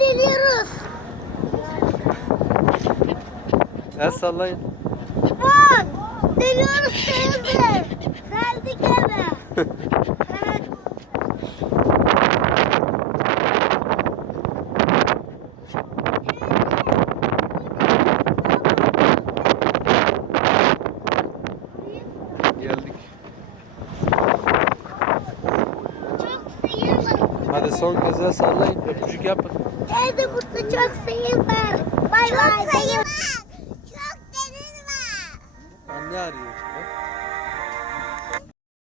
deniyoruz. El sallayın. Bak deniyoruz denize. Geldik eve. Hadi son kez sallayın. Öpücük yapın. Evde burada çok seyir var. Bay bay. Çok seyir var. Çok deniz var. Anne arıyor.